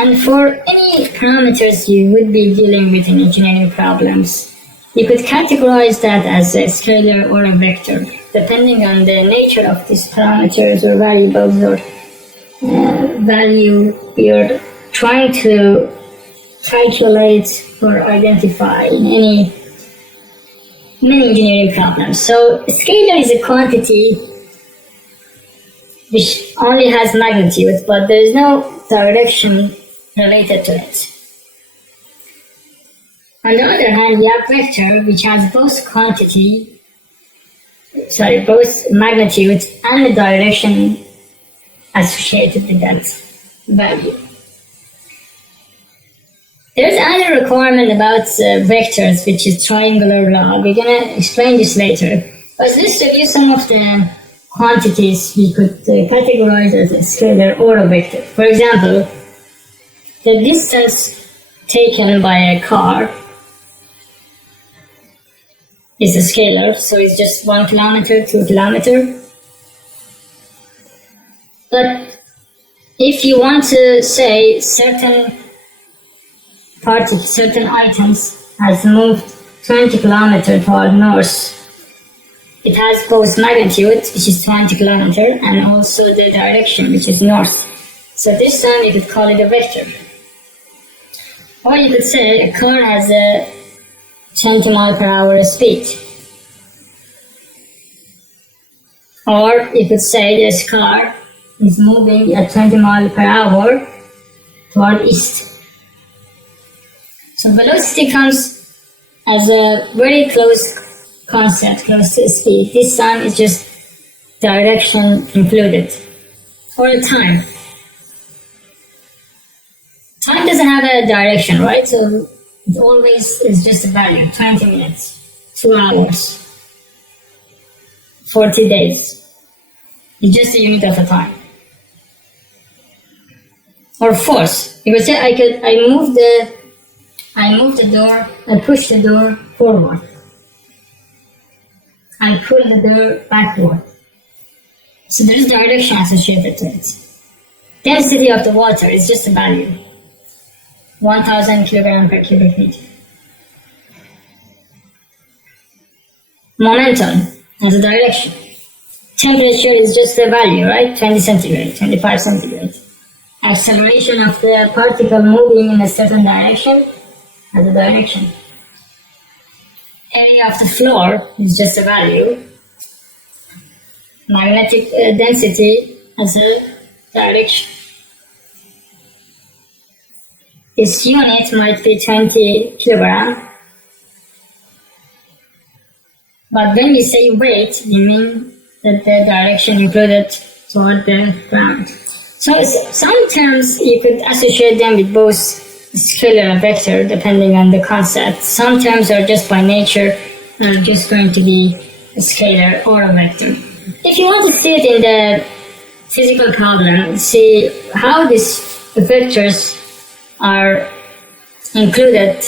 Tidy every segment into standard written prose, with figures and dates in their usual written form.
And for any parameters you would be dealing with in engineering problems, you could categorize that as a scalar or a vector, depending on the nature of these parameters or variables or value you're trying to calculate or identify in many engineering problems. So a scalar is a quantity which only has magnitude, but there is no direction related to it. On the other hand, you have vector, which has both both magnitude and the direction associated with that value. There's another requirement about vectors, which is triangular law. We're going to explain this later. But let's review some of the quantities we could categorize as a scalar or a vector. For example, the distance taken by a car is a scalar, so it's just 1 kilometer, 2 kilometer. But if you want to say certain items has moved 20 kilometers toward north, it has both magnitude, which is 20 kilometers, and also the direction, which is north. So this time you could call it a vector. Or you could say a car has a 20 mile per hour speed. Or you could say this car is moving at 20 miles per hour toward east. So velocity comes as a very close concept, close to speed. This time is just direction included. Or time. Time doesn't have a direction, right? So it always is just a value, 20 minutes, 2 hours, 40 days. It's just a unit of a time. Or force. You could say I move the door, I push the door forward. I pull the door backward. So there is direction associated to it. Density of the water is just a value. 1000 kilogram per cubic meter. Momentum has a direction. Temperature is just a value, right? 20 centigrade, 25 centigrade. Acceleration of the particle moving in a certain direction has a direction. Area of the floor is just a value. Magnetic density has a direction. Its unit might be 20 kilogram. But when we say weight, we mean that the direction included toward the ground. So some terms you could associate them with both scalar and vector depending on the concept. Some terms are just by nature just going to be a scalar or a vector. If you want to see it in the physical problem, see how these vectors are included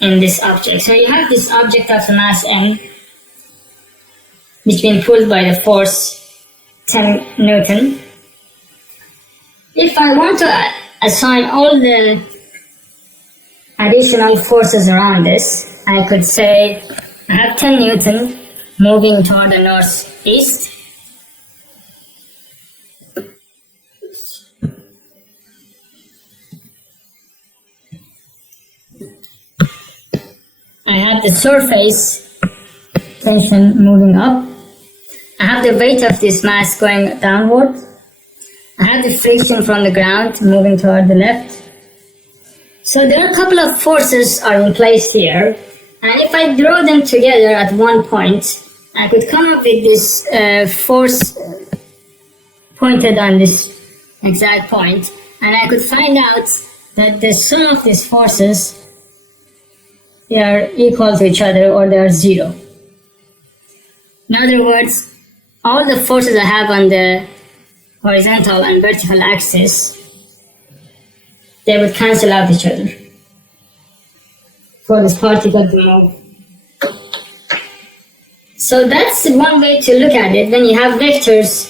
in this object. So you have this object of the mass m, which is being pulled by the force 10 Newton. If I want to assign all the additional forces around this, I could say I have 10 Newton moving toward the northeast. I have the surface tension moving up. I have the weight of this mass going downward. I have the friction from the ground moving toward the left. So there are a couple of forces are in place here. And if I draw them together at one point, I could come up with this force pointed on this exact point. And I could find out that the sum of these forces, they are equal to each other or they are zero. In other words, all the forces I have on the horizontal and vertical axis, they would cancel out each other for this particle to move. So that's one way to look at it. Then you have vectors,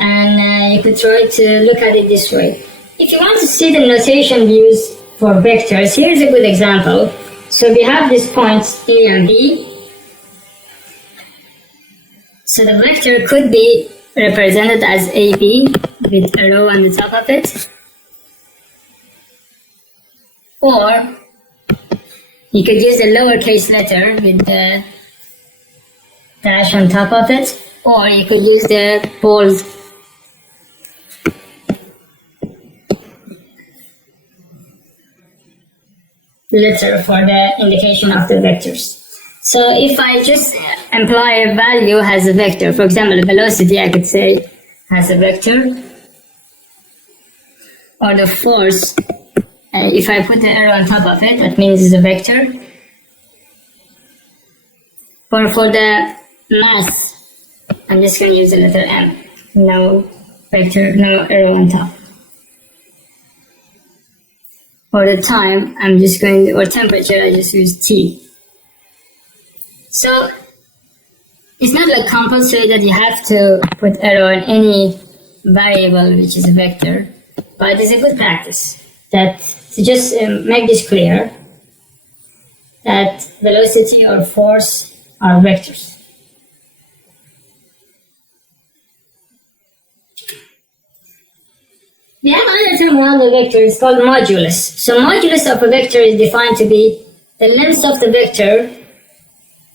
and you could try to look at it this way. If you want to see the notation used for vectors, here's a good example. So we have these points A and B. So the vector could be represented as AB with a row on the top of it. Or you could use the lowercase letter with the dash on top of it. Or you could use the bold letter for the indication of the vectors. So if I just imply a value has a vector, for example, velocity, I could say has a vector, or the force, if I put the arrow on top of it, that means it's a vector. Or for the mass, I'm just going to use the letter M, no vector, no arrow on top. For the time, I'm just going to, or temperature, I just use T. So it's not like compulsory that you have to put arrow in any variable which is a vector, but it's a good practice that to just make this clear that velocity or force are vectors. We have another term around the vector, it's called modulus. So modulus of a vector is defined to be the length of the vector,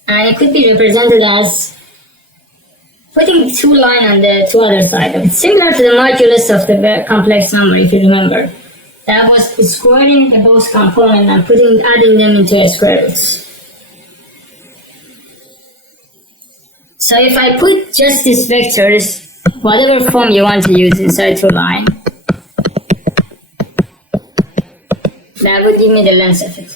and it could be represented as putting two lines on the two other side. It's similar to the modulus of the complex number, if you remember. That was squaring the both components and adding them into a square root. So if I put just these vectors, whatever form you want to use inside two lines, that would give me the length of it.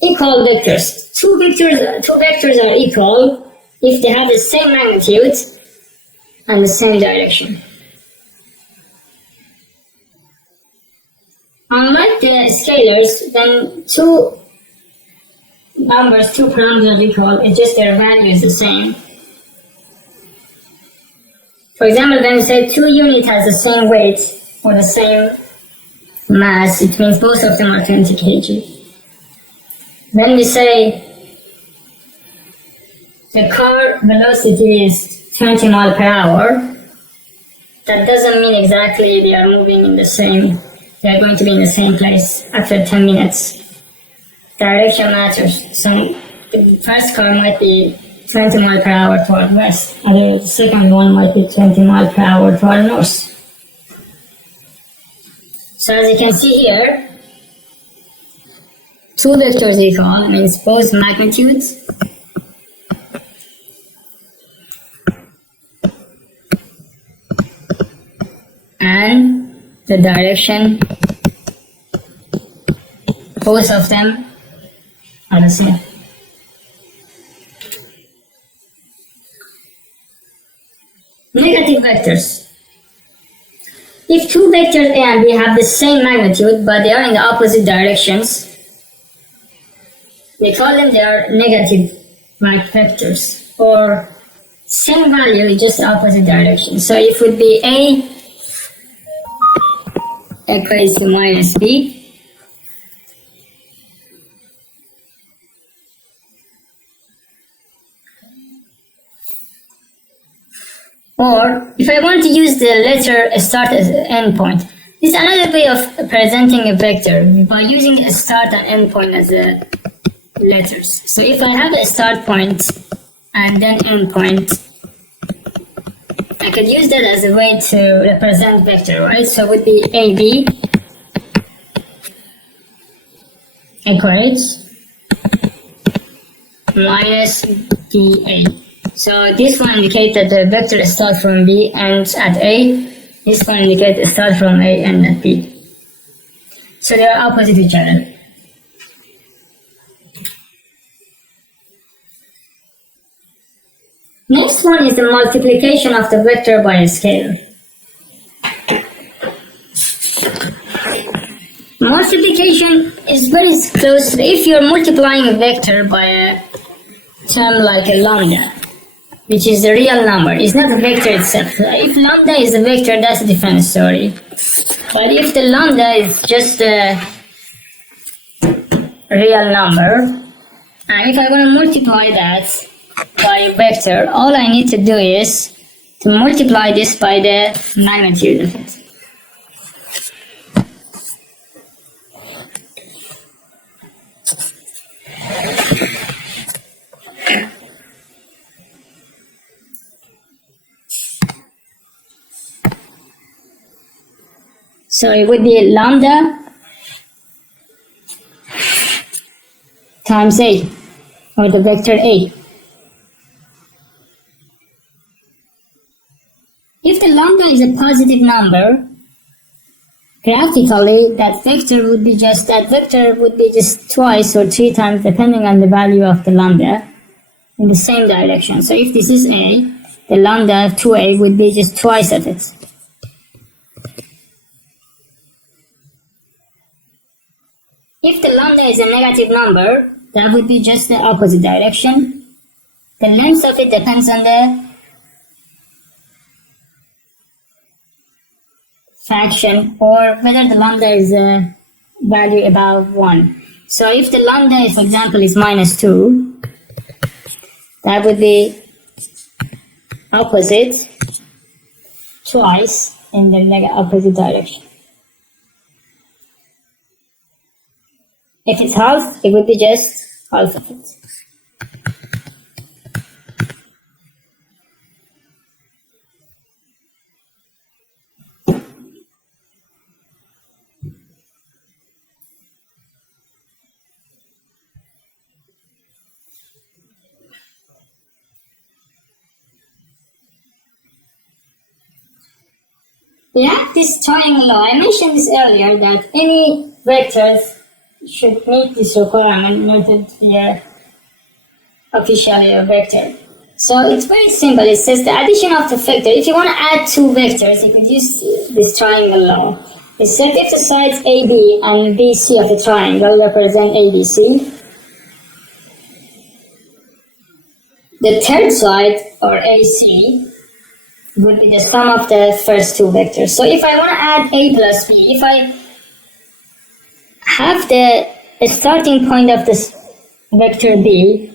Equal vectors. Two vectors are equal if they have the same magnitude and the same direction. Unlike the scalars, when two parameters are equal, it's just their value is the same. For example, when we say two units has the same weight or the same mass, it means both of them are 20 kg. When we say the car velocity is 20 miles per hour, that doesn't mean exactly they are moving in the same, they are going to be in the same place after 10 minutes. Direction matters. So the first car might be 20 miles per hour toward west, and the second one might be 20 miles per hour toward north. So as you can see here, two vectors equal means both magnitudes and the direction, both of them are the same. Negative vectors. If two vectors A and B have the same magnitude but they are in the opposite directions, we call them they are negative vectors, or same value, just opposite direction. So it would be A equals to minus B, or if I want to use the letter start as an endpoint, this is another way of presenting a vector by using a start and end point as a letters. So if I have a start point and then end point, I could use that as a way to represent vector, right? So it would be AB equals minus BA. So this one indicates that the vector starts from B ends at A. This one indicates it starts from A and at B. So they are opposite each other. Next one is the multiplication of the vector by a scalar. Multiplication is very close. If you're multiplying a vector by a term like a lambda, which is a real number, it's not a vector itself. If lambda is a vector, that's a different story. But if the lambda is just a real number, and if I want to multiply that by a vector, all I need to do is to multiply this by the magnitude of it. So it would be lambda times a, or the vector a. If the lambda is a positive number, graphically that vector would be just twice or 3 times, depending on the value of the lambda, in the same direction. So if this is a, the lambda of 2a would be just twice of it. If the lambda is a negative number, that would be just the opposite direction. The length of it depends on the fraction or whether the lambda is a value above 1. So if the lambda, for example, is -2, that would be opposite twice in the opposite direction. If it's half, it would be just half of it. We have this triangle law. I mentioned this earlier that any vectors should meet this requirement in order to be officially a vector. So it's very simple. It says the addition of the vector. If you want to add 2 vectors, you could use this triangle law. It says if the sides AB and BC of the triangle represent ABC, the third side, or AC, would be the sum of the first 2 vectors. So if I want to add A plus B, if I have the starting point of this vector B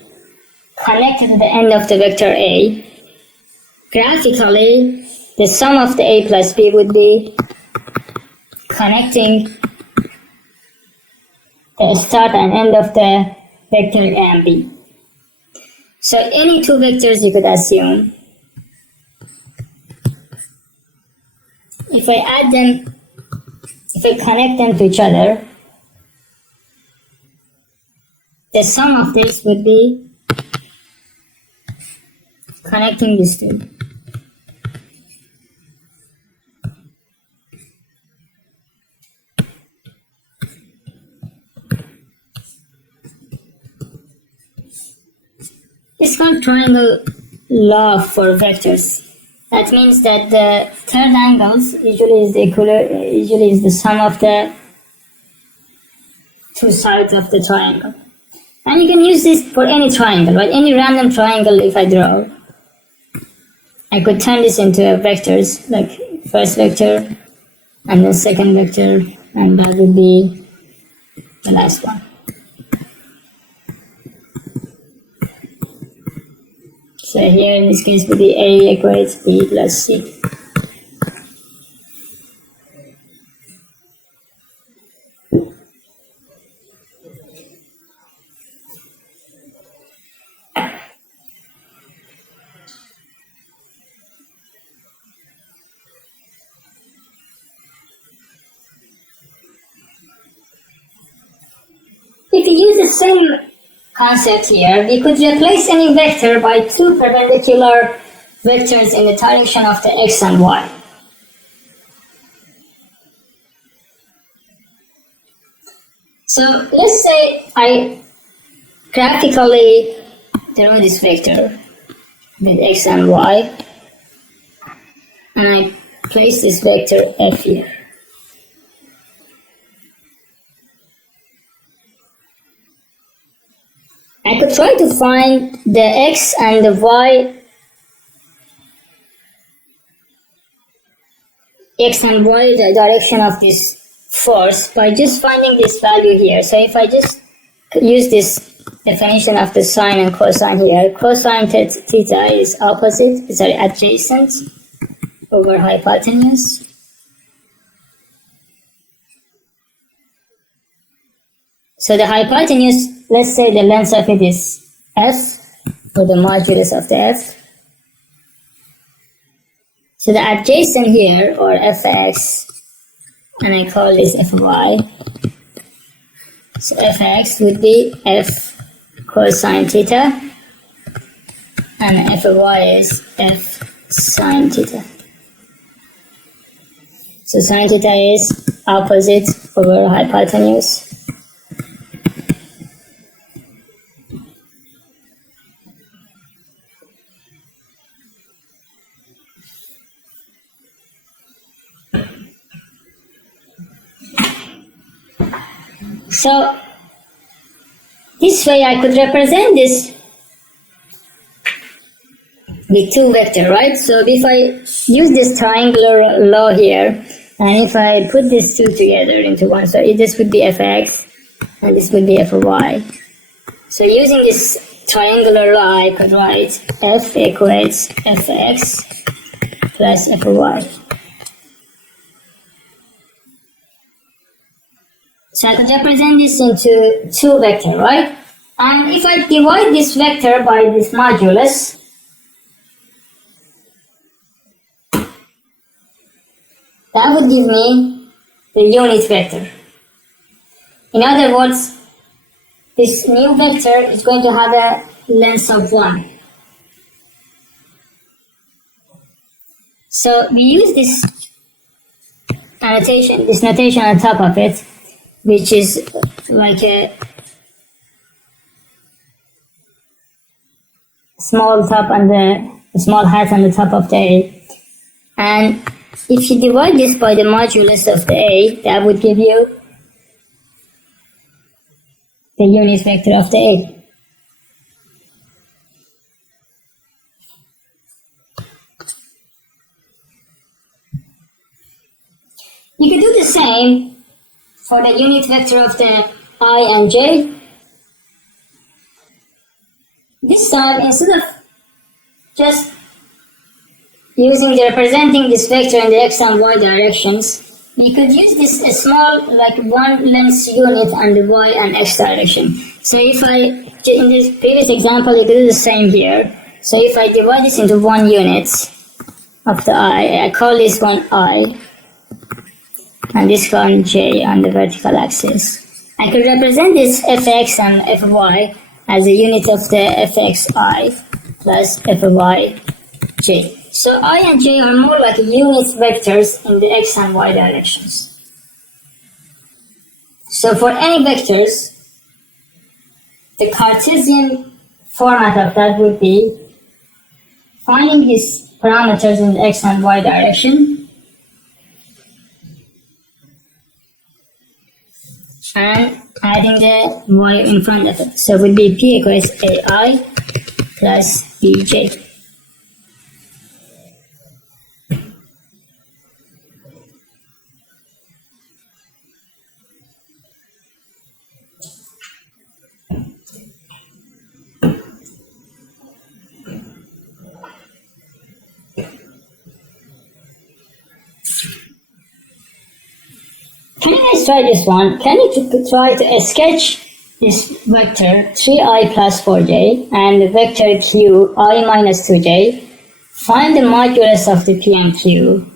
connected to the end of the vector A, graphically, the sum of the A plus B would be connecting the start and end of the vector A and B. So any 2 vectors you could assume, if I add them, if I connect them to each other, the sum of this would be connecting these 2. It's called triangle law for vectors. That means that the third angles usually is the sum of the 2 sides of the triangle. And you can use this for any triangle, right? Any random triangle if I draw. I could turn this into vectors, like first vector, and then second vector, and that would be the last one. So here in this case would be A equates B plus C. If you use the same concept here, we could replace any vector by 2 perpendicular vectors in the direction of the x and y. So let's say I graphically draw this vector with x and y, and I place this vector f here. I could try to find the x and the y, the direction of this force by just finding this value here. So if I just use this definition of the sine and cosine here, cosine theta is adjacent over hypotenuse. So the hypotenuse, let's say the length of it is f, or the modulus of the f. So the adjacent here, or fx, and I call this fy. So fx would be f cosine theta, and fy is f sine theta. So sine theta is opposite over hypotenuse. So this way I could represent this with two vectors, right? So if I use this triangular law here, and if I put these two together into one, so this would be fx, and this would be fy. So using this triangular law, I could write f equates fx plus fy. So I could represent this into two vectors, right? And if I divide this vector by this modulus, that would give me the unit vector. In other words, this new vector is going to have a length of 1. So we use this notation on top of it, which is like a small top and a small hat on the top of the A. And if you divide this by the modulus of the A, that would give you the unit vector of the A. You could do the same for the unit vector of the I and j. This time, instead of just representing this vector in the x and y directions, we could use this small, like one length unit on the y and x direction. So if in this previous example, you could do the same here. So if I divide this into 1 unit of the I call this one I, and this one j on the vertical axis. I could represent this fx and fy as a unit of the fxi plus fyj. So I and j are more like unit vectors in the x and y directions. So for any vectors, the Cartesian format of that would be finding his parameters in the x and y direction, and adding the y in front of it. So it would be p equals ai plus bj. Can you guys try this one? Can you try to sketch this vector 3i plus 4j and the vector q I minus 2j, find the modulus of the p and q,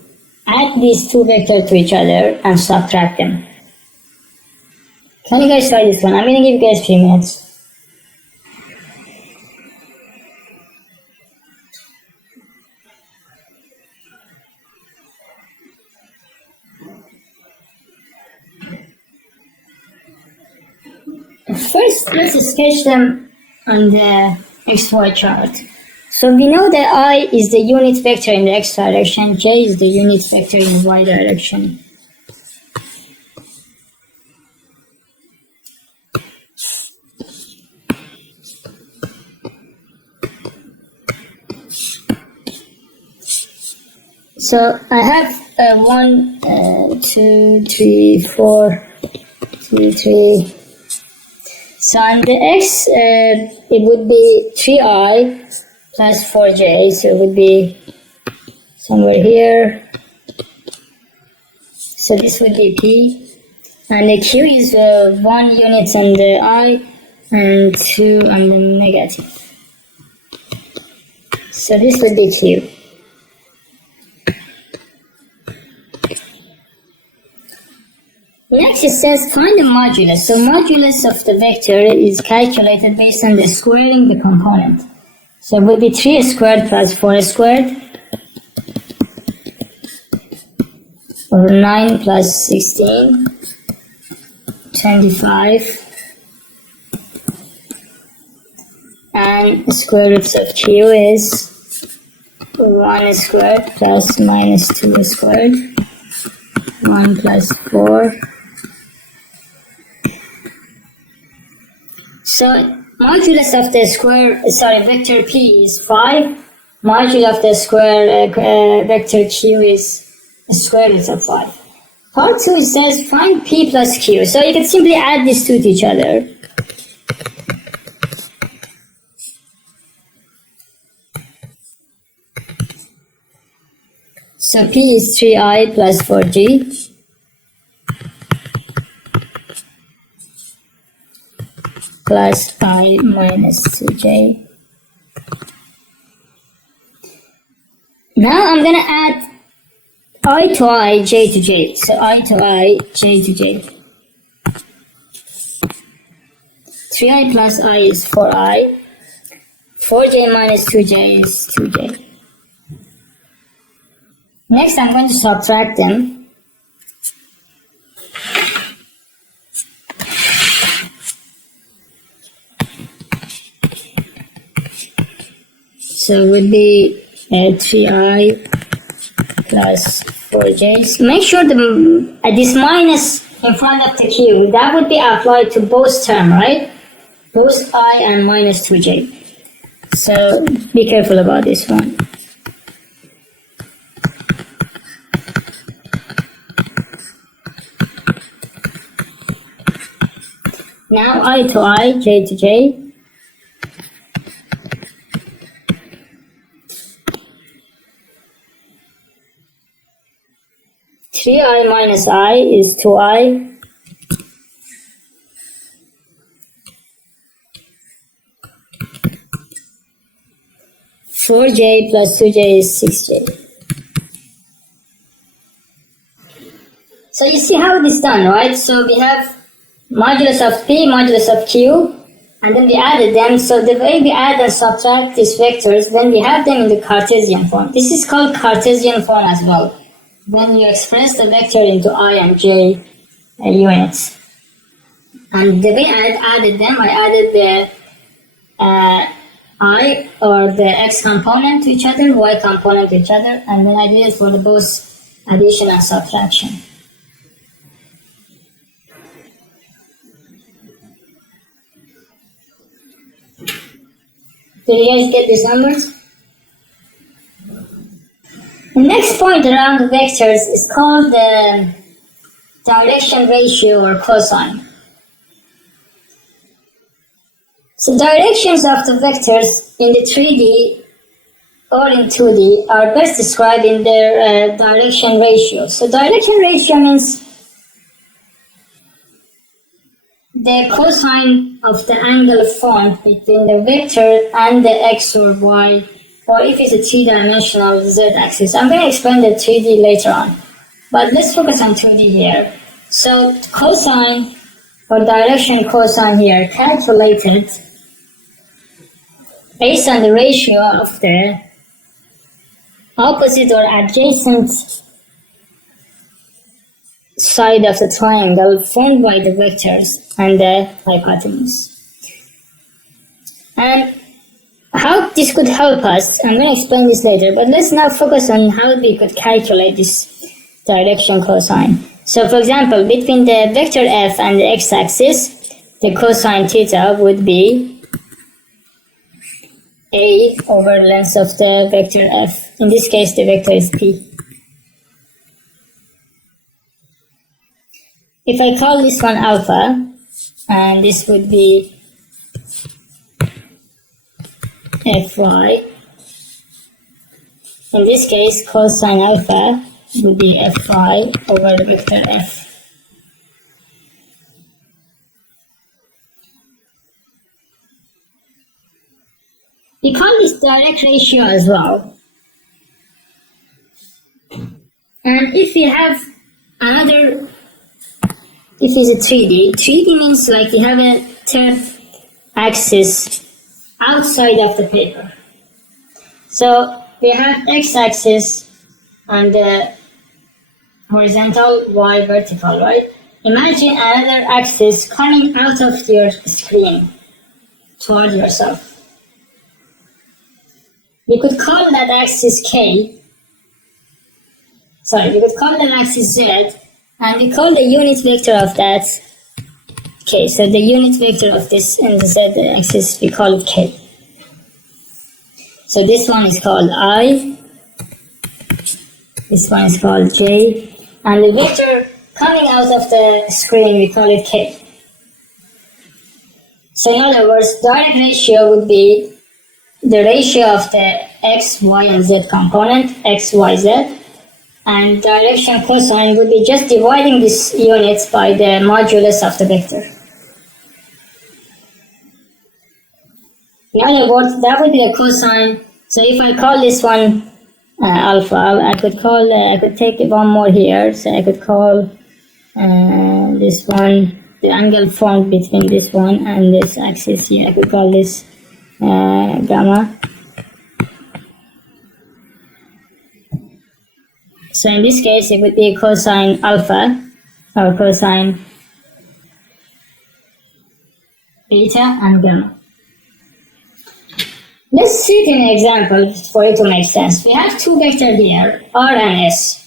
add these two vectors to each other and subtract them. Can you guys try this one? I'm going to give you guys 3 minutes. First, let's sketch them on the xy chart. So we know that I is the unit vector in the x direction, j is the unit vector in the y direction. So I have 1, 2, 3, 4, 2, 3. So on the x, it would be 3i plus 4j, so it would be somewhere here. So this would be p, and the q is 1 unit on the I and 2 on the negative. So this would be q. Next it says find the modulus. So modulus of the vector is calculated based on the squaring the component. So it would be 3 squared plus 4 squared, or 9 plus 16, 25, and the square roots of q is 1 squared plus minus 2 squared, 1 plus 4. So modulus of the vector p is 5. Modulus of the vector q is the square root of 5. Part 2 it says find p plus q. So you can simply add these two to each other. So p is 3i plus 4g. Plus I minus 2j. Now I'm gonna add I to I, j to j. So I to I, j to j. 3i plus I is 4i. 4j minus 2j is 2j. Next I'm going to subtract them. So it would be 3i plus 4j. Make sure this minus in front of the q, that would be applied to both terms, right? Both I and minus 2j. So be careful about this one. Now I to I, j to j. 3i minus I is 2i. Four j plus 2j is 6j. So you see how it is done, right? So we have modulus of p, modulus of q, and then we added them. So the way we add and subtract these vectors, then we have them in the Cartesian form. This is called Cartesian form as well. When you express the vector into I and j units. And the way I added them, I added the I or the x component to each other, y component to each other, and then I did it for the both addition and subtraction. Did you guys get these numbers? The next point around the vectors is called the direction ratio or cosine. So directions of the vectors in the 3D or in 2D are best described in their direction ratio. So direction ratio means the cosine of the angle formed between the vector and the x or y, or if it's a three-dimensional z-axis. I'm going to explain the 3D later on, but let's focus on 2D here. So cosine or direction cosine here calculated based on the ratio of the opposite or adjacent side of the triangle formed by the vectors and the hypotenuse. And how this could help us, I'm going to explain this later, but let's now focus on how we could calculate this direction cosine. So for example, between the vector f and the x-axis, the cosine theta would be a over length of the vector f. In this case, the vector is p. if I call this one alpha, and this would be fy, in this case cosine alpha would be fy over the vector f. We call this direct ratio as well. And if we have another, if it's a 3D means like we have a third axis outside of the paper. So we have x-axis and the horizontal, y vertical, right? Imagine another axis coming out of your screen toward yourself. We could call that axis K. Sorry, we could call that axis Z, and we call the unit vector of that K. So the unit vector of this in the Z axis, we call it K. So this one is called I, this one is called J, and the vector coming out of the screen, we call it K. So in other words, direct ratio would be the ratio of the x, y, and z component, x, y, z, and direction cosine would be just dividing these units by the modulus of the vector. In other words, that would be the cosine. So if I call this one alpha, I could take one more here. So I could call this one, the angle formed between this one and this axis here, I could call this gamma. So in this case, it would be cosine alpha or cosine beta and gamma. Let's see it in an example for it to make sense. We have two vectors here, r and s.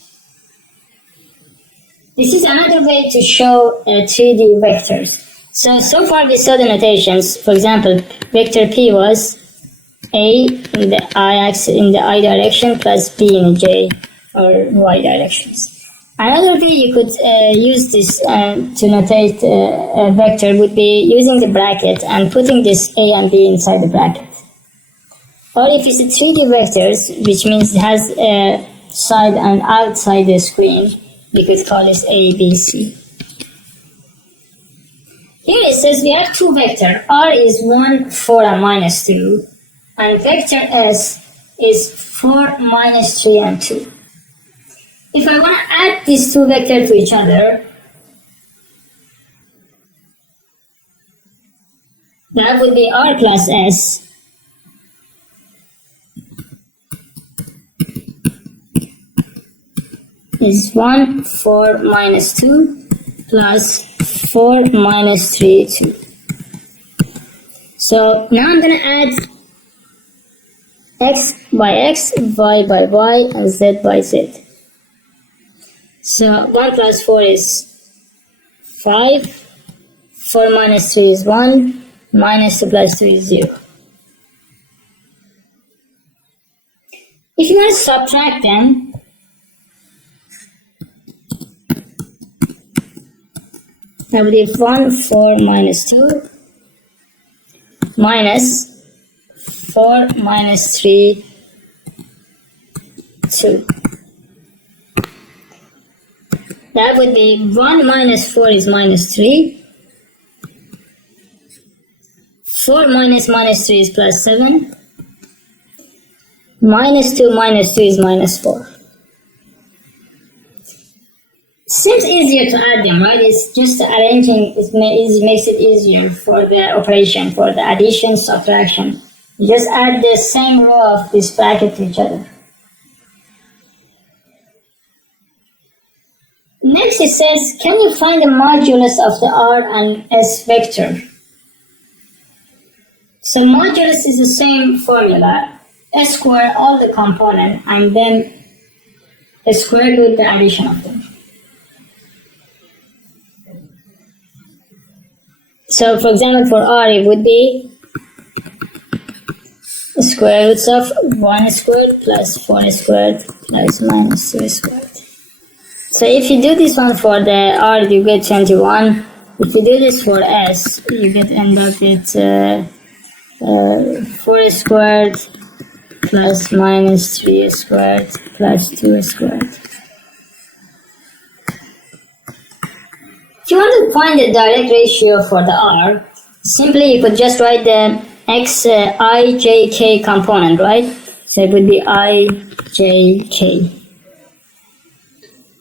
This is another way to show 3D vectors. So far we saw the notations. For example, vector p was a in the I-axis in the I direction plus b in the j or y directions. Another way you could use this to notate a vector would be using the bracket and putting this a and b inside the bracket. Or if it's a 3D vectors, which means it has a side and outside the screen, we could call this a, b, c. Here it says we have two vectors. R is 1, 4, and minus 2. And vector S is 4, minus 3, and 2. If I want to add these two vectors to each other, that would be R plus S is 1, 4, minus 2 plus 4, minus 3, 2. So now I'm going to add x by x, y by y, and z by z. So 1 plus 4 is 5, 4 minus 3 is 1, minus 2 plus 2 is 0. If you want to subtract them, I would have 1, 4, minus 2, minus 4, minus 3, 2. That would be 1 minus 4 is minus 3. 4 minus 3 is plus 7. Minus 2 minus 2 is minus 4. Seems easier to add them, right? It's just arranging, it makes it easier for the operation, for the addition, subtraction. You just add the same row of this bracket to each other. Next it says, can you find the modulus of the R and S vector? So modulus is the same formula, S square all the component and then S squared with the addition of them. So for example, for R it would be square roots of 1 squared plus 4 squared plus minus 2 squared. So if you do this one for the R, you get 21. If you do this for S, you get end up with 4 squared plus minus 3 squared plus 2 squared. If you want to find the direct ratio for the R, simply you could just write the x ijk component, right? So it would be ijk.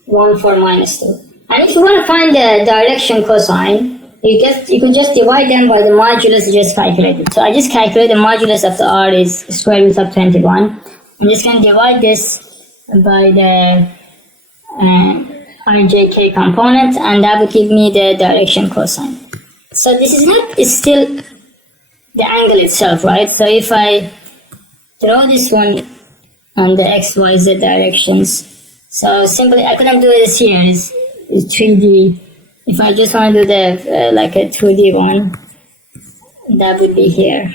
1 for minus 2. And if you want to find the direction cosine, you could just divide them by the modulus you just calculated. So I just calculated the modulus of the R is square root of 21. I'm just going to divide this by the ijk component, and that would give me the direction cosine. So this is not, it's still the angle itself, right? So if I draw this one on the x, y, z directions, so simply I couldn't do this here, it's 3D. If I just want to do the like a 2D one, that would be here.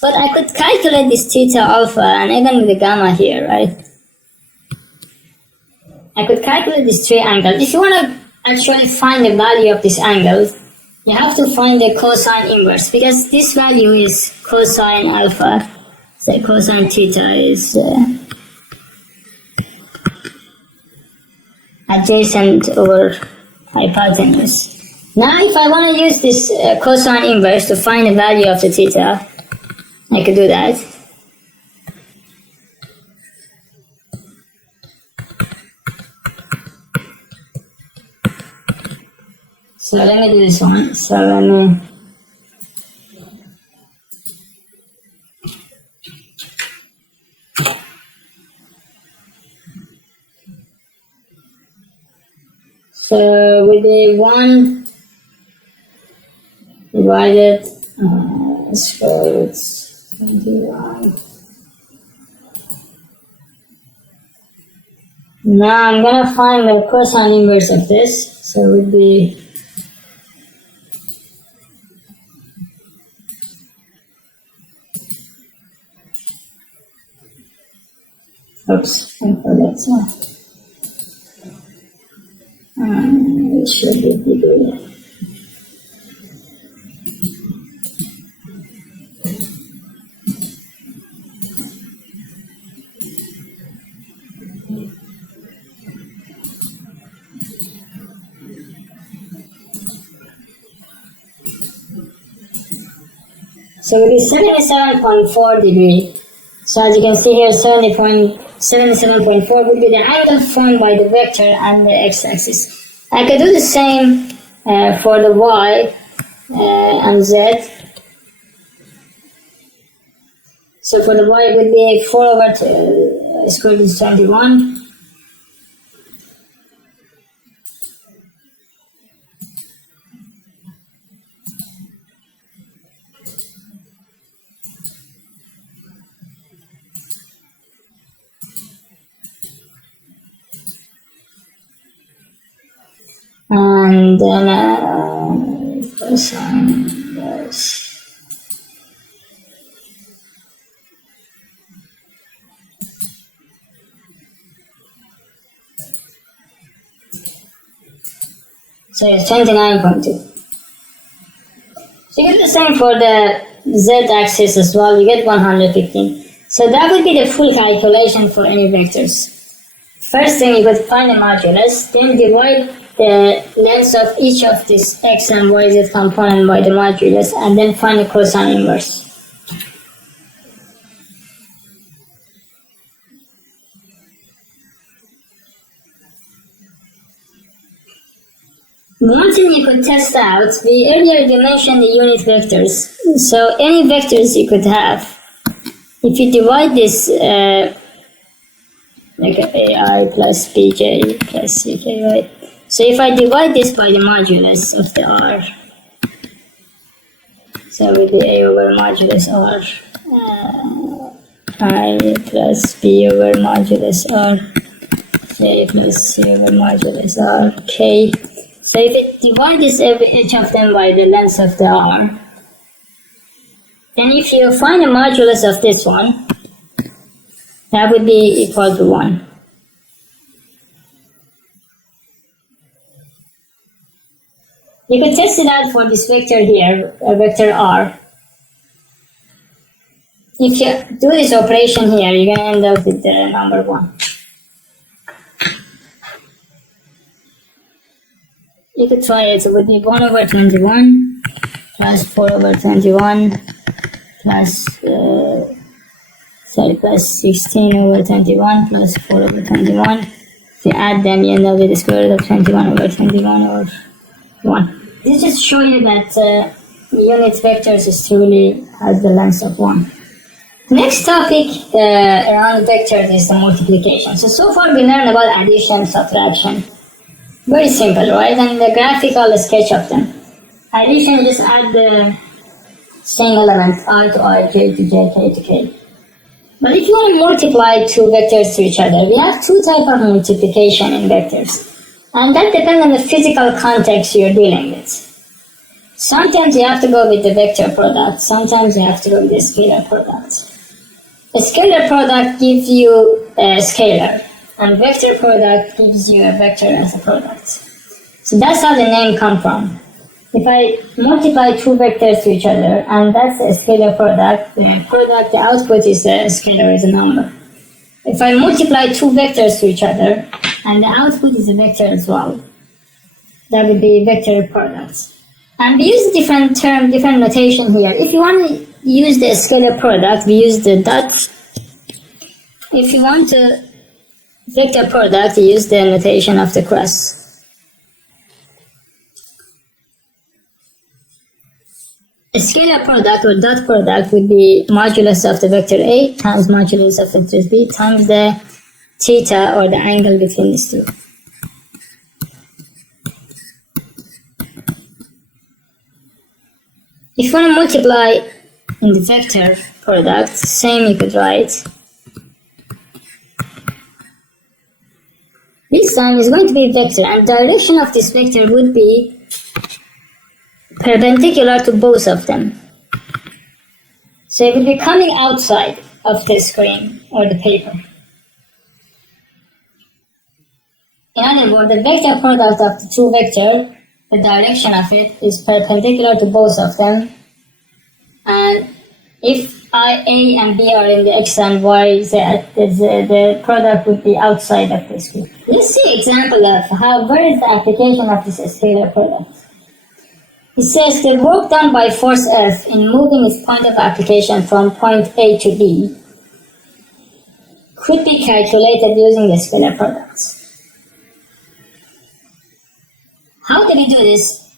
But I could calculate this theta alpha and even the gamma here, right? I could calculate these three angles. If you want to actually find the value of this angle, you have to find the cosine inverse, because this value is cosine alpha. So cosine theta is adjacent over hypotenuse. Now if I want to use this cosine inverse to find the value of the theta, I could do that. So let me do this one. So let me with the 1 divided square root 21. Now I'm gonna find the cosine inverse of this. So it would be oops, I forgot some. It should be bigger. So it is 77.4 degree. So as you can see here, 77.4 would be the angle formed by the vector and the x-axis. I could do the same for the y and z. So for the y it would be 4 over square root 21. And then cosine inverse. So it's 29.2. So you get the same for the z-axis as well. You get 115. So that would be the full calculation for any vectors. First thing, you could find the modulus, then divide the length of each of these x and y z component by the modulus, and then find the cosine inverse. One thing you could test out, we earlier mentioned the unit vectors. So any vectors you could have, if you divide this like AI plus BJ plus CK, right? So if I divide this by the modulus of the R, so with the A over modulus R, I plus B over modulus R, J plus C over modulus R, K. So if it divides each of them by the length of the R, then if you find the modulus of this one, that would be equal to 1. You could test it out for this vector here, vector r. If you do this operation here, you're going to end up with the number 1. You could try it. It would be 1 over 21 plus 4 over 21 plus plus 16 over 21 plus 4 over 21. If you add them, you end up with the square root of 21 over 21 over 1. This just shows you that unit vectors is truly has the length of 1. Next topic around vectors is the multiplication. So far we learned about addition, subtraction. Very simple, right? And the graphical sketch of them. Addition, just add the same element, I to I, j to j, k to k. But if you want to multiply two vectors to each other, we have two types of multiplication in vectors. And that depends on the physical context you're dealing with. Sometimes you have to go with the vector product, sometimes you have to go with the scalar product. A scalar product gives you a scalar, and vector product gives you a vector as a product. So that's how the name comes from. If I multiply two vectors to each other, and that's a scalar product, the output is a scalar, is a number. If I multiply two vectors to each other, and the output is a vector as well, that would be vector products. And we use different notation here. If you want to use the scalar product, we use the dot. If you want to vector product, you use the notation of the cross. A scalar product or dot product would be modulus of the vector A times modulus of vector B times the theta or the angle between these two. If you want to multiply in the vector product, same you could write. This time is going to be vector, and direction of this vector would be perpendicular to both of them. So it will be coming outside of the screen or the paper. In other words, the vector product of the two vectors, the direction of it is perpendicular to both of them. And if A and B are in the X and Y Z, the product would be outside of the screen. Let's see example of where is the application of this scalar product. It says the work done by force F in moving its point of application from point A to B could be calculated using the scalar products. How do we do this?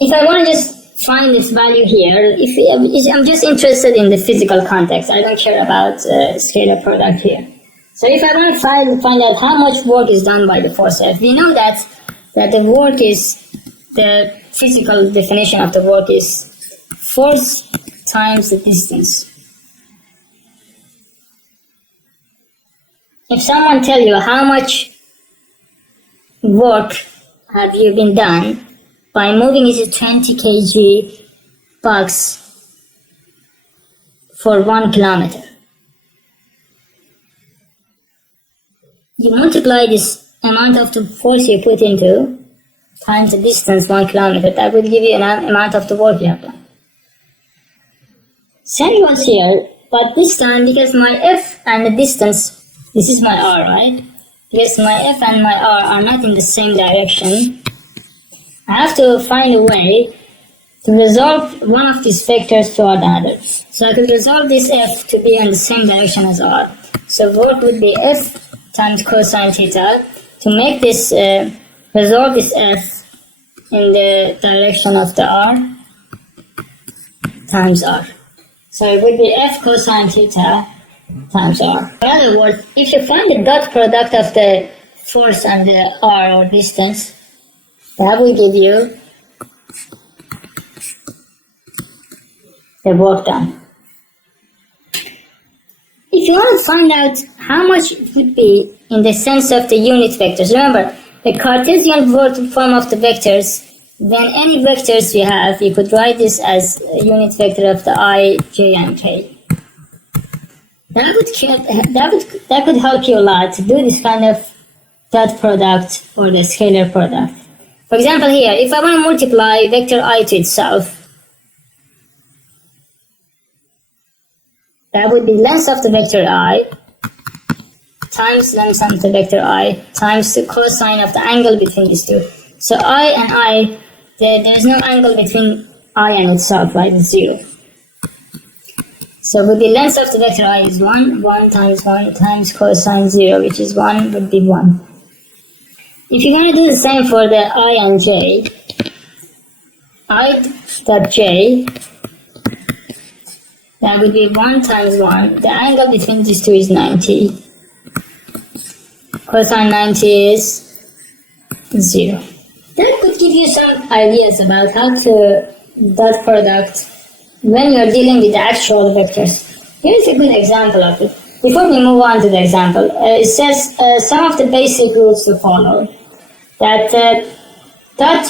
If I want to just find this value here, I'm just interested in the physical context. I don't care about scalar product here. So if I want to find out how much work is done by the force F, we know that the work is, the physical definition of the work is force times the distance. If someone tells you how much work have you been done by moving it to 20 kg box for 1 kilometer, you multiply this amount of the force you put into times the distance 1 kilometer, that would give you an amount of the work you have done. Same goes here, but this time because my F and the distance, this is my R, right? Because my F and my R are not in the same direction, I have to find a way to resolve one of these vectors toward the other. So I could resolve this F to be in the same direction as R. So work would be F times cosine theta to make this resolve this F in the direction of the R times R. So it would be F cosine theta times R. In other words, if you find the dot product of the force and the R or distance, that will give you the work done. If you want to find out how much it would be in the sense of the unit vectors, remember, the Cartesian form of the vectors, then any vectors you have, you could write this as a unit vector of the I, J, and K. That could help you a lot to do this kind of dot product or the scalar product. For example here, if I want to multiply vector I to itself, that would be length of the vector I times length of the vector I times the cosine of the angle between these two. So I and I, there's no angle between I and itself, right? It's 0. So with the length of the vector I is 1, 1 times cosine 0, which is 1, would be 1. If you're going to do the same for the I and j, I dot j, that would be 1 times 1. The angle between these two is 90. Cosine 90 is 0. That could give you some ideas about how to dot product when you're dealing with the actual vectors. Here's a good example of it. Before we move on to the example, it says some of the basic rules to follow. That dot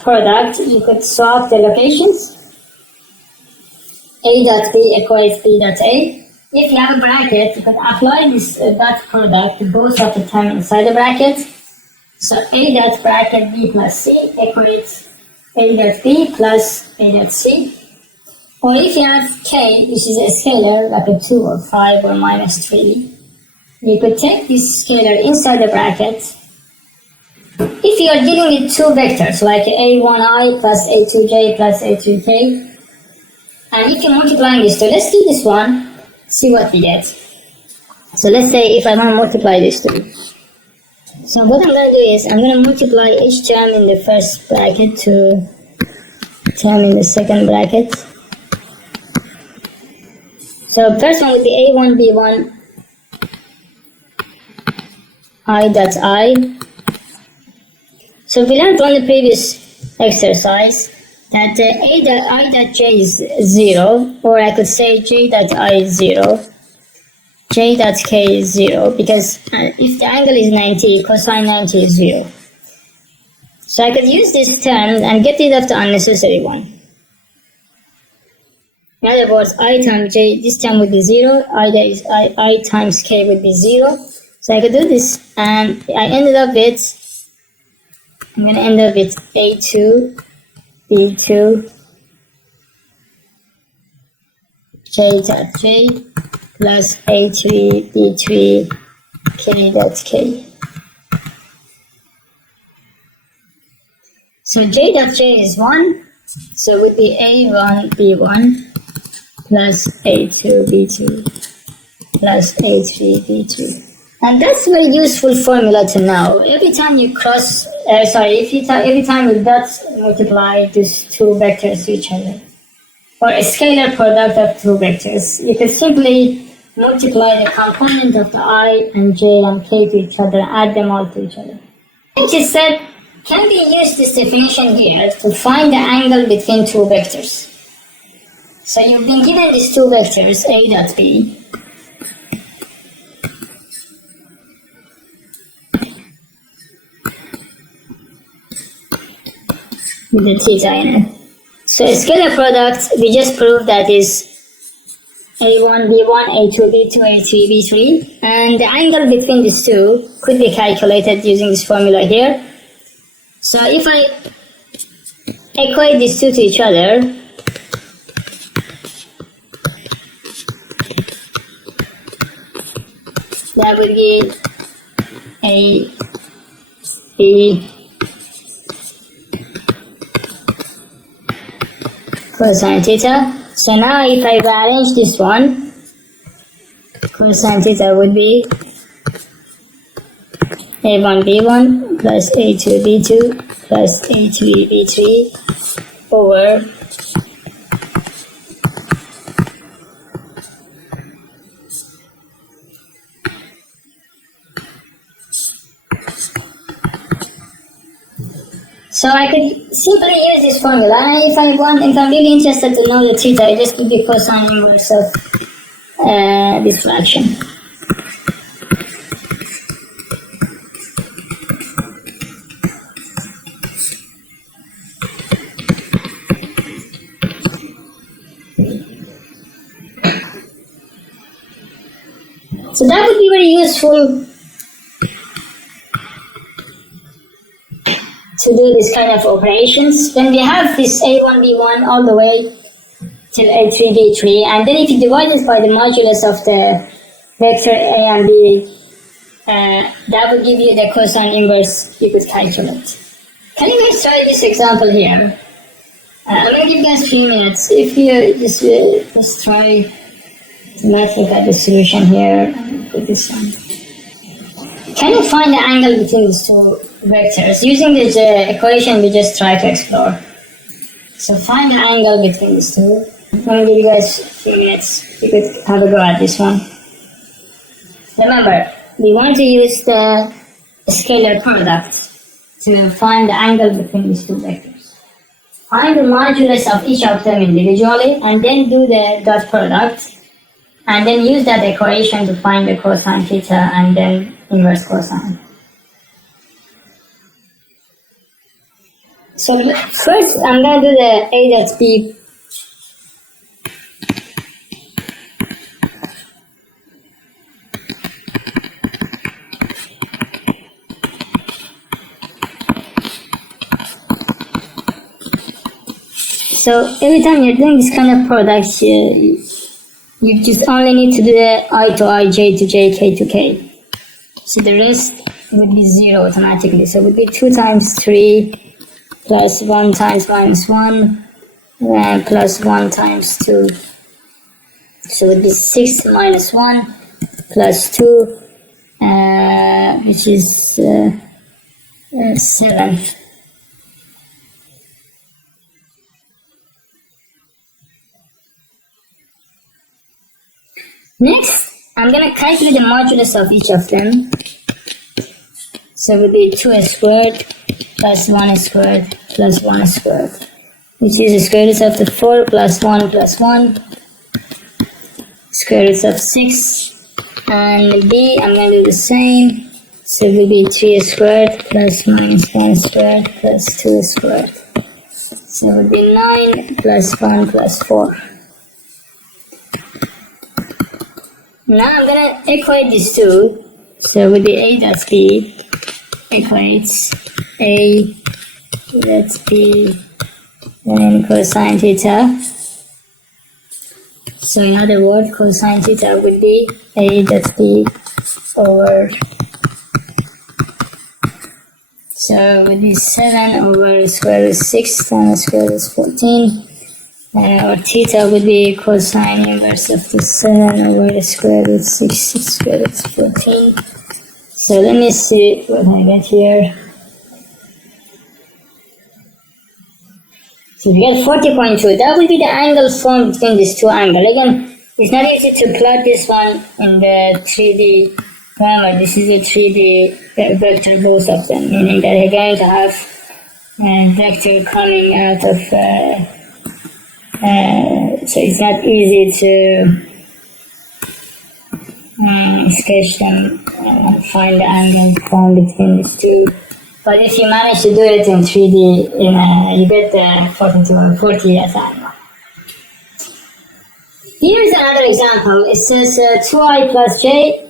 product, you could swap the locations. A dot B equals B dot A. If you have a bracket, you could apply this dot product to both of the terms inside the bracket. So A dot bracket B plus C equates A dot B plus A dot C. Or if you have K, which is a scalar, like a 2 or 5 or minus 3, you could take this scalar inside the bracket. If you are dealing with two vectors, like A1i plus A2j plus A2k, and if you multiply these two, let's do this one, see what we get. So let's say if I want to multiply these two. So what I'm going to do is, I'm going to multiply each term in the first bracket to term in the second bracket. So first one would be A1, B1, I dot I. So we learned from the previous exercise that I dot j is 0, or I could say j dot I is 0, j dot k is 0, because if the angle is 90, cosine 90 is 0. So I could use this term and get rid of the unnecessary one. In other words, I times j, this term would be 0, I times k would be 0. So I could do this, and I'm going to end up with A2, B2, j dot j plus A3, B3, k dot k. So j dot j is 1, so it would be A1, B1 plus A2, B2 plus A3, B3. And that's a very useful formula to know. Every time you every time you dot multiply these two vectors to each other, or a scalar product of two vectors, you can simply multiply the component of the I and j and k to each other, add them all to each other. Like I said, can we use this definition here to find the angle between two vectors? So you've been given these two vectors, A dot B, with the theta in it. So a scalar product, we just proved that is A1, B1, A2, B2, A3, B3. And the angle between these two could be calculated using this formula here. So if I equate these two to each other, that would be A, B, cosine theta. So now if I rearrange this one, cosine theta would be A1 B1 plus A2 B2 plus A3 B3 over So I could simply use this formula, and if I'm really interested to know the theta, I just do the cosine inverse of this fraction. So that would be very useful to to do this kind of operations, when we have this a1, b1 all the way till a3, b3, and then if you divide it by the modulus of the vector a and b, that will give you the cosine inverse you could calculate. Can you guys try this example here? I'm going to give you guys 3 minutes. If you just try to look at the solution here, put this one. Can you find the angle between these two vectors? Using this equation we just tried to explore. So find the angle between these two. I'm going to give you guys a few minutes. You could have a go at this one. Remember, we want to use the scalar product to find the angle between these two vectors. Find the modulus of each of them individually and then do the dot product and then use that equation to find the cosine theta and then inverse cosine. So first I'm going to do the a dot b. So every time you're doing this kind of products, you just only need to do the I to I, j to j, k to k. So the rest would be 0 automatically. So it would be 2 times 3 plus 1 times minus 1 plus 1 times 2. So it would be 6 minus 1 plus 2, which is 7. Next, I'm going to calculate the modulus of each of them. So it would be 2 squared plus 1 squared plus 1 squared, which is the square root of the 4 plus 1 plus 1, square root of 6, and b, I'm going to do the same. So it will be 3 squared plus minus 1 squared plus 2 squared. So it would be 9 plus 1 plus 4. Now I'm going to equate these two. So with the a dot b equates a dot b and cosine theta. So in other words, cosine theta would be a dot b over, so with the 7 over square root 6 times square root 14. Or theta would be cosine inverse of the 7 over the square root 6 square root 14. So let me see what I get here. So we get 40.2. That will be the angle formed between these two angles. Again, it's not easy to plot this one in the 3D grammar. This is a 3D vector, both of them, meaning that you're going to have a vector coming out of so it's not easy to sketch them and find the angle formed between these two. But if you manage to do it in 3D, you get the 42 and 40 as angle. Here's another example. It says 2i plus j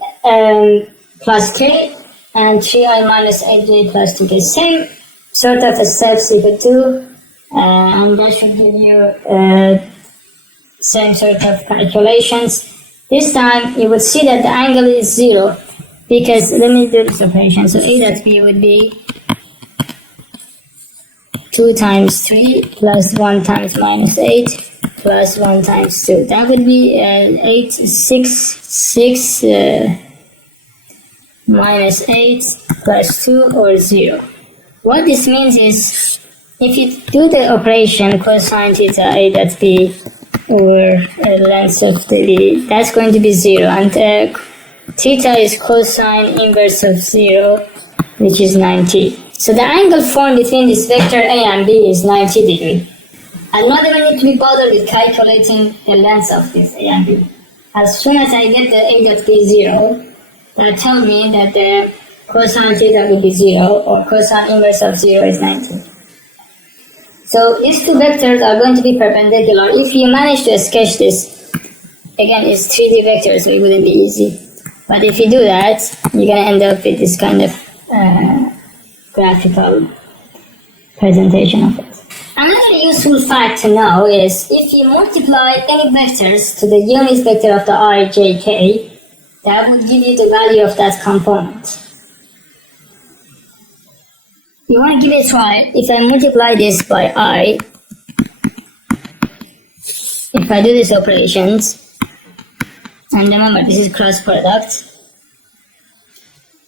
plus k and 3i minus 8j plus 2k. Same sort of steps you could do. And that should give you same sort of calculations. This time you would see that the angle is 0 because let me do this operation. So a dot b would be 2 times 3 plus 1 times minus 8 plus 1 times 2. That would be 8, 6 minus 8 plus 2 or 0. What this means is if you do the operation cosine theta a dot b over length of the b, that's going to be 0. And theta is cosine inverse of 0, which is 90. So the angle formed between this vector a and b is 90 degrees. I'm not even need to be bothered with calculating the length of this a and b. As soon as I get the a dot b 0, that tells me that the cosine theta will be 0 or cosine inverse of 0 is 90. So these two vectors are going to be perpendicular. If you manage to sketch this, again it's 3D vector, so it wouldn't be easy. But if you do that, you're going to end up with this kind of graphical presentation of it. Another useful fact to know is if you multiply any vectors to the unit vector of the I, j, k, that would give you the value of that component. You want to give it a try. If I multiply this by I, if I do these operations, and remember this is cross product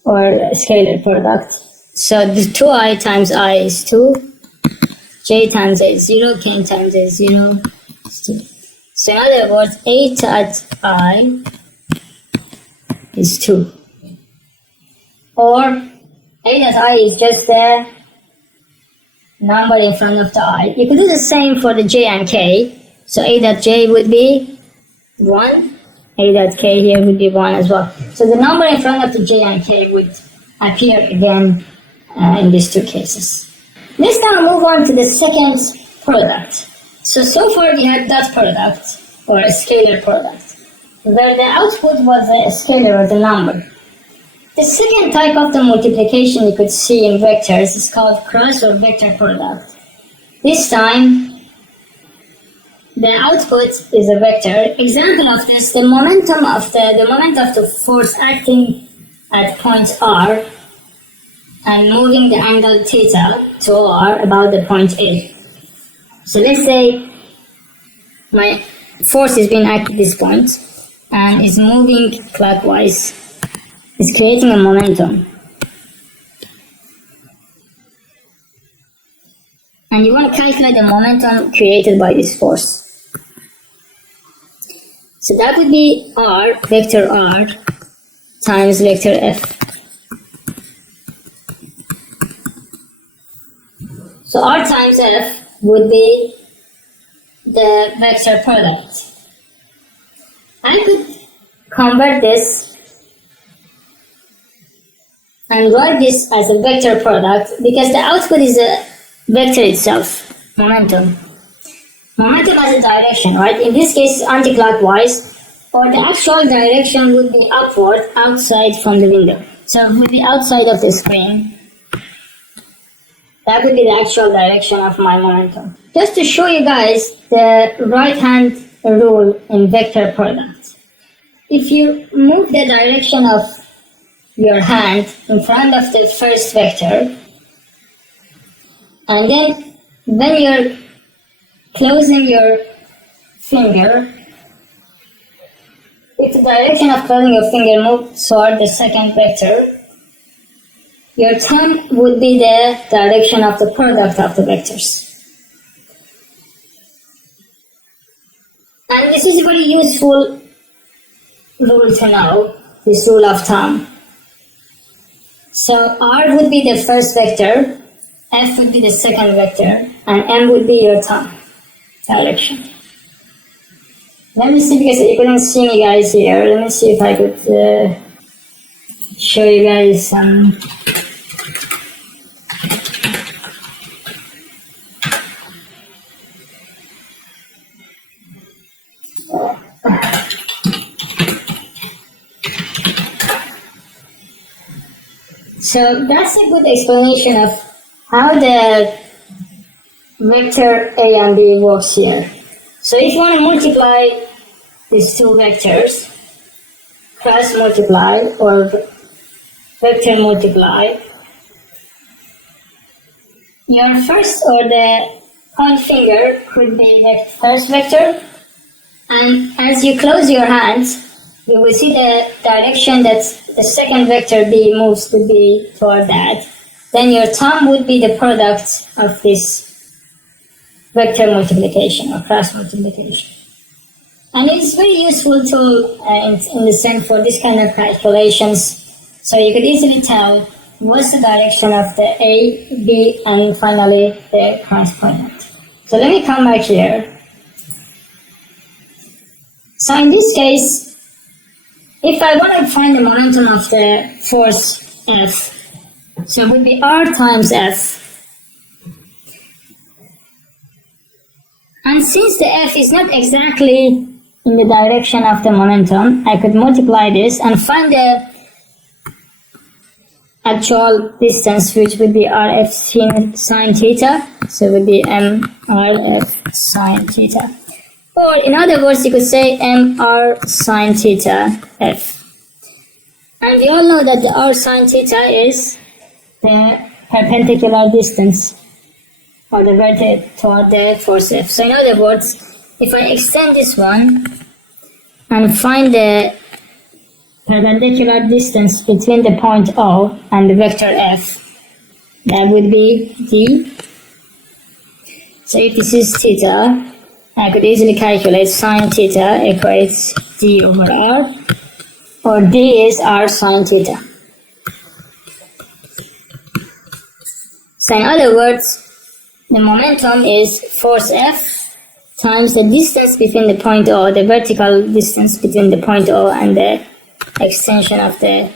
or scalar product, so the 2i times I is 2, j times a is 0, k times a is 0 is 2. So in other words, 8 at I is 2. Or 8 at I is just the number in front of the I. You could do the same for the j and k. So 8 at j would be 1. 8 at k here would be 1 as well. So the number in front of the j and k would appear again in these two cases. Let's now move on to the second product. So far we had dot product or a scalar product, where the output was a scalar or the number. The second type of the multiplication you could see in vectors is called cross or vector product. This time, the output is a vector. Example of this, the moment of the force acting at point R and moving the angle theta to R about the point A. So let's say my force is being acted at this point and is moving clockwise. It's creating a momentum. And you want to calculate the momentum created by this force. So that would be R, vector R, times vector F. So R times F would be the vector product. I could convert this and write this as a vector product because the output is a vector itself, momentum. Momentum has a direction, right? In this case, it's anti-clockwise, or the actual direction would be upward, outside from the window. So it would be outside of the screen. That would be the actual direction of my momentum. Just to show you guys the right-hand rule in vector product. If you move the direction of your hand in front of the first vector, and then when you're closing your finger, if the direction of closing your finger moves toward the second vector, your thumb would be the direction of the product of the vectors. And this is a very useful rule to know, this rule of thumb. So R would be the first vector, F would be the second vector, and M would be your thumb direction. Let me see, because you couldn't see me guys here. Let me see if I could show you guys some. So that's a good explanation of how the vector A and B works here. So if you want to multiply these two vectors, cross multiply or vector multiply, your first or the point finger could be the first vector, and as you close your hands, you will see the direction that the second vector B moves would be toward that. Then your thumb would be the product of this vector multiplication or cross multiplication. And it's very useful tool in the sense for this kind of calculations. So you could easily tell what's the direction of the A, B, and finally the cross product. So let me come back here. So in this case, if I want to find the momentum of the force F, so it would be R times F. And since the F is not exactly in the direction of the momentum, I could multiply this and find the actual distance, which would be RF sine theta, so it would be M RF sine theta. Or in other words, you could say MR sine theta F. And we all know that the R sine theta is the perpendicular distance or the vertex toward the force F. So in other words, if I extend this one and find the perpendicular distance between the point O and the vector F, that would be D. So if this is theta, I could easily calculate sine theta equates D over R, or D is R sine theta. So in other words, the momentum is force F times the distance between the point O, the vertical distance between the point O and the extension of the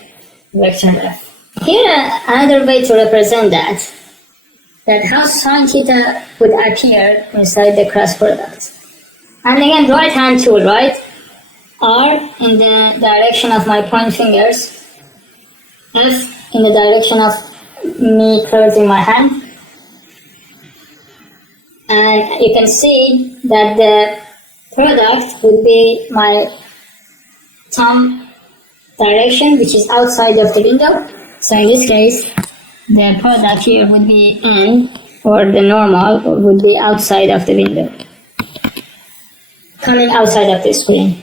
vector F. Here, another way to represent that how sine theta would appear inside the cross product. And again, right hand tool, right? R in the direction of my point fingers, F in the direction of me closing my hand. And you can see that the product would be my thumb direction, which is outside of the window. So in this case, the product here would be N, or the normal would be outside of the window, coming outside of the screen.